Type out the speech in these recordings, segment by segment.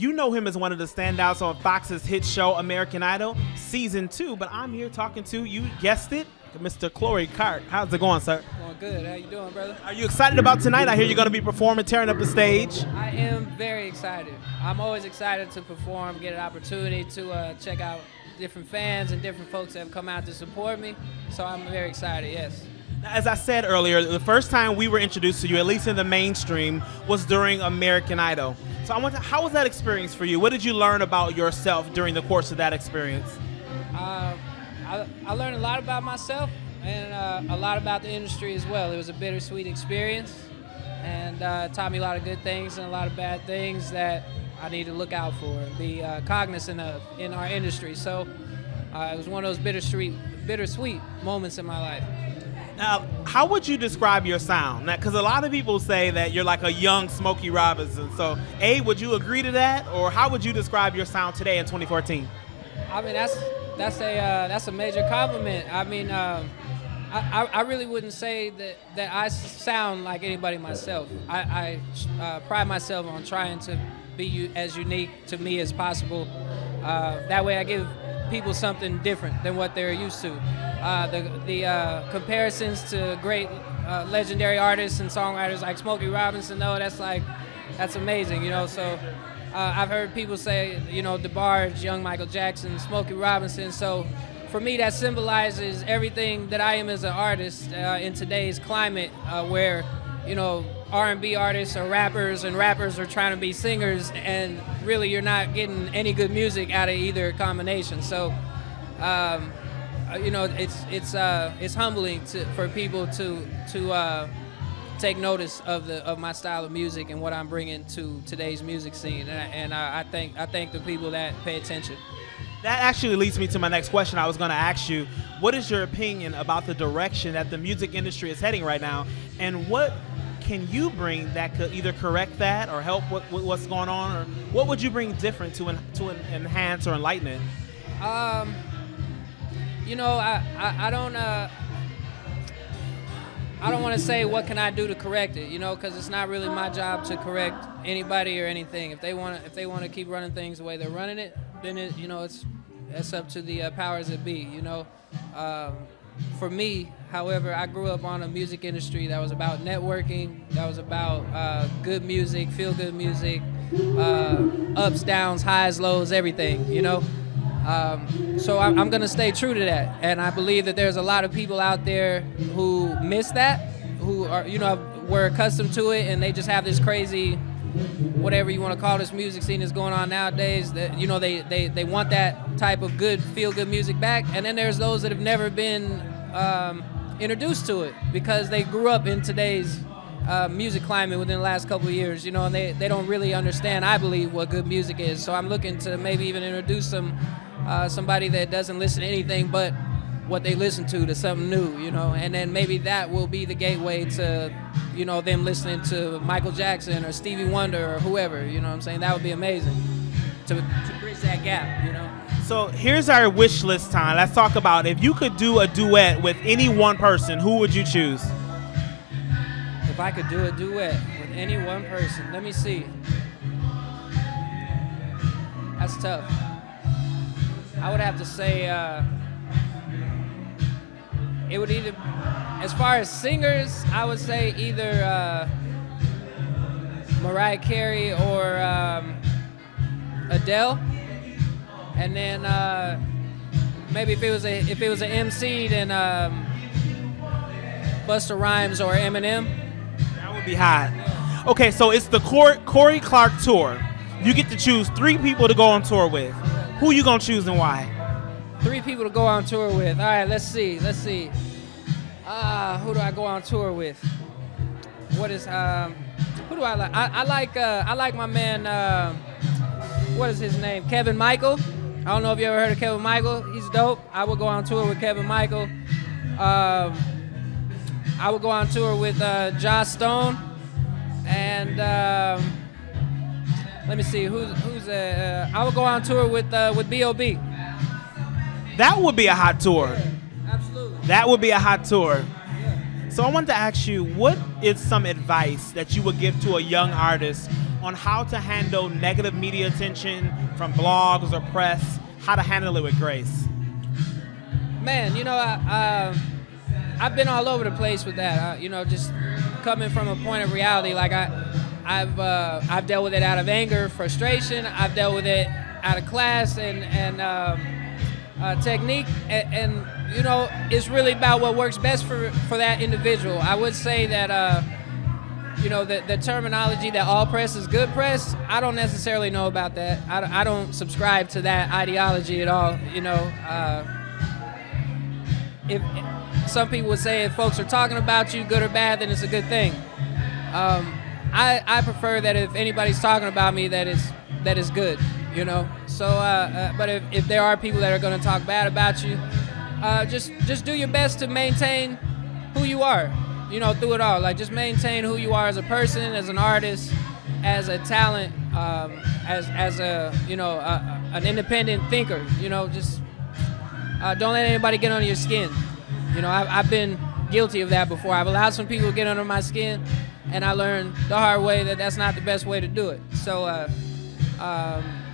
You know him as one of the standouts on Fox's hit show American Idol Season 2, but I'm here talking to, you guessed it, Mr. Corey Clark. How's it going, sir? Going good. How you doing, brother? Are you excited about tonight? I hear you're going to be performing, tearing up the stage. I am very excited. I'm always excited to perform, get an opportunity to check out different fans and different folks that have come out to support me. So I'm very excited, yes. As I said earlier, the first time we were introduced to you, at least in the mainstream, was during American Idol. So I want to, how was that experience for you? What did you learn about yourself during the course of that experience? I learned a lot about myself and a lot about the industry as well. It was a bittersweet experience, and taught me a lot of good things and a lot of bad things that I need to look out for and be cognizant of in our industry. So it was one of those bittersweet moments in my life. Now, how would you describe your sound? Because a lot of people say that you're like a young Smokey Robinson. So, A, would you agree to that, or how would you describe your sound today in 2014? I mean, that's a major compliment. I mean, I really wouldn't say that I sound like anybody myself. I pride myself on trying to be as unique to me as possible. That way, I give people something different than what they're used to. The comparisons to great legendary artists and songwriters like Smokey Robinson, though, that's amazing, you know. So I've heard people say, you know, DeBarge, young Michael Jackson, Smokey Robinson. So for me, that symbolizes everything that I am as an artist in today's climate, where, you know, R&B artists are rappers and rappers are trying to be singers, and really you're not getting any good music out of either combination. So you know, it's humbling for people to take notice of my style of music and what I'm bringing to today's music scene, and I thank the people that pay attention. That actually leads me to my next question. I was going to ask you, what is your opinion about the direction that the music industry is heading right now, and what can you bring that could either correct that or help what's going on, or what would you bring different to enhance or enlighten it? You know, I don't want to say what can I do to correct it, you know, because it's not really my job to correct anybody or anything. If they want to keep running things the way they're running it, then you know, it's up to the powers that be, you know. For me, however, I grew up on a music industry that was about networking, that was about good music, feel-good music, ups, downs, highs, lows, everything, you know. So I'm going to stay true to that, and I believe that there's a lot of people out there who miss that, who are, you know, were accustomed to it, and they just have this crazy, whatever you want to call this music scene that's going on nowadays, that, you know, they want that type of good, feel-good music back, and then there's those that have never been introduced to it because they grew up in today's music climate within the last couple of years, you know, and they don't really understand, I believe, what good music is. So I'm looking to maybe even introduce somebody that doesn't listen to anything but what they listen to something new, you know, and then maybe that will be the gateway to, you know, them listening to Michael Jackson or Stevie Wonder or whoever, you know what I'm saying? That would be amazing to bridge that gap, you know. So here's our wish list time. Let's talk about, if you could do a duet with any one person, who would you choose? If I could do a duet with any one person, let me see. That's tough. I would have to say it would either, as far as singers, I would say either Mariah Carey or Adele, and then maybe if it was an MC, then Busta Rhymes or Eminem. That would be hot. Okay, so it's the Corey Clark tour. You get to choose 3 people to go on tour with. Who you gonna choose and why? 3 people to go on tour with. All right, let's see. Who do I go on tour with? Who do I like? I like my man. What is his name? Kevin Michael. I don't know if you ever heard of Kevin Michael. He's dope. I would go on tour with Kevin Michael. I would go on tour with Joss Stone, and let me see I would go on tour with B.O.B. That would be a hot tour. Yeah, absolutely. That would be a hot tour. Yeah. So I wanted to ask you, what is some advice that you would give to a young artist on how to handle negative media attention from blogs or press, how to handle it with grace? Man, you know, I've been all over the place with that. You know, just coming from a point of reality, like I've dealt with it out of anger, frustration. I've dealt with it out of class and technique, and you know, it's really about what works best for that individual. I would say that you know, the terminology that all press is good press, I don't necessarily know about that. I don't subscribe to that ideology at all. You know, if some people would say if folks are talking about you, good or bad, then it's a good thing. I prefer that if anybody's talking about me, that is good, you know. So, but if there are people that are going to talk bad about you, just do your best to maintain who you are, you know, through it all. Like, just maintain who you are as a person, as an artist, as a talent, as a, you know, an independent thinker. You know, just don't let anybody get under your skin. You know, I've been guilty of that before. I've allowed some people to get under my skin, and I learned the hard way that that's not the best way to do it. So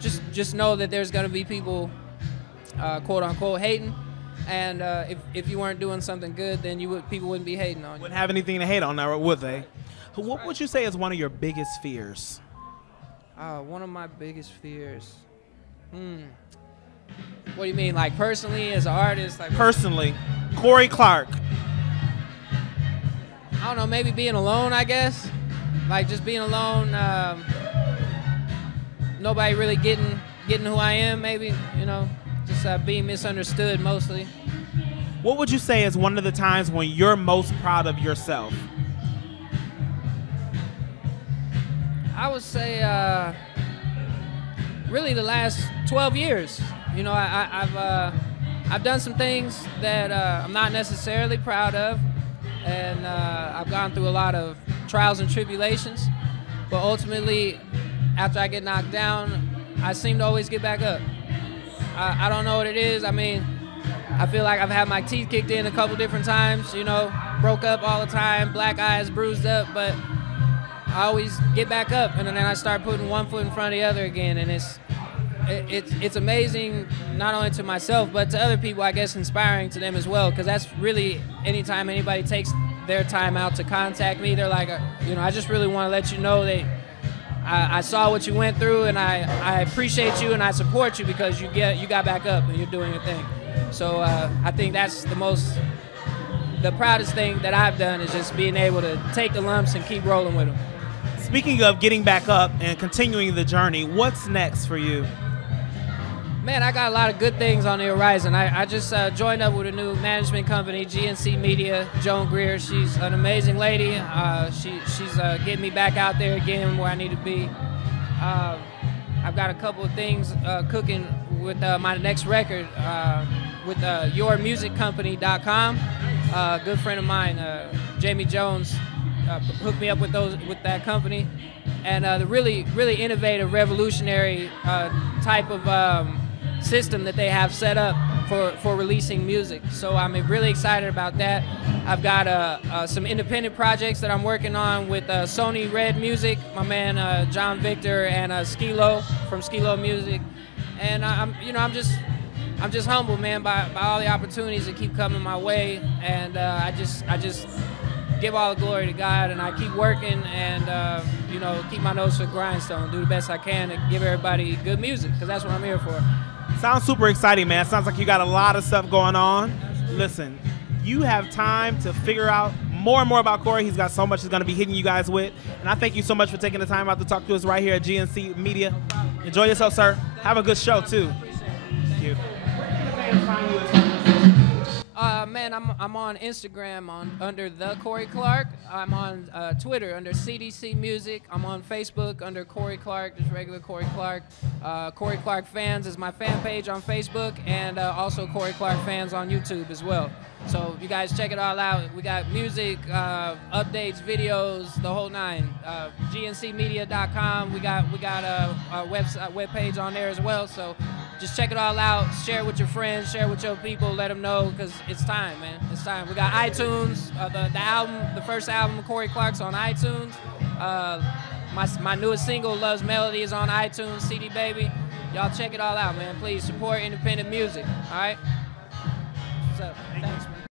just know that there's going to be people, quote unquote, hating, and if you weren't doing something good, then people wouldn't be hating on you. Wouldn't have anything to hate on now, would they? What would you say is one of your biggest fears? One of my biggest fears. What do you mean, like personally, as an artist? Like personally, Corey Clark. I don't know, maybe being alone, I guess. Like just being alone, nobody really getting who I am, maybe, you know, just being misunderstood mostly. What would you say is one of the times when you're most proud of yourself? I would say really the last 12 years. You know, I've done some things that I'm not necessarily proud of, and I've gone through a lot of trials and tribulations, but ultimately, after I get knocked down, I seem to always get back up. I don't know what it is. I mean, I feel like I've had my teeth kicked in a couple different times, you know, broke up all the time, black eyes, bruised up, but I always get back up, and then I start putting one foot in front of the other again, and it's amazing, not only to myself, but to other people, I guess, inspiring to them as well, because that's really, anytime anybody takes their time out to contact me, they're like, you know, I just really want to let you know that I saw what you went through, and I appreciate you, and I support you because you got back up and you're doing your thing. So I think that's the proudest thing that I've done, is just being able to take the lumps and keep rolling with them. Speaking of getting back up and continuing the journey, what's next for you? Man, I got a lot of good things on the horizon. I just joined up with a new management company, GNC Media, Joan Greer. She's an amazing lady. She's getting me back out there again where I need to be. I've got a couple of things cooking with my next record with yourmusiccompany.com. A good friend of mine, Jamie Jones, hooked me up with that company. And the really innovative, revolutionary type of system that they have set up for releasing music. So I'm really excited about that. I've got some independent projects that I'm working on with Sony Red Music, my man John Victor, and Skilo from Skilo Music. And I'm just humbled, man, by all the opportunities that keep coming my way. And I just give all the glory to God, and I keep working and you know, keep my nose to the grindstone, do the best I can to give everybody good music, because that's what I'm here for. Sounds super exciting, man. Sounds like you got a lot of stuff going on. Listen, you have time to figure out more and more about Corey. He's got so much he's going to be hitting you guys with. And I thank you so much for taking the time out to talk to us right here at GNC Media. Enjoy yourself, sir. Have a good show, too. Thank you. Man, I'm on Instagram under the Corey Clark. I'm on Twitter under CDC Music. I'm on Facebook under Corey Clark, just regular Corey Clark. Corey Clark Fans is my fan page on Facebook, and also Corey Clark Fans on YouTube as well. So you guys check it all out. We got music, updates, videos, the whole nine. GNCmedia.com. We got a web page on there as well. So just check it all out. Share it with your friends. Share it with your people. Let them know, because it's time, man. It's time. We got iTunes. The album, the first album of Corey Clark's on iTunes. My newest single, Love's Melody, is on iTunes, CD Baby. Y'all check it all out, man. Please support independent music, all right? What's up? Thanks, man.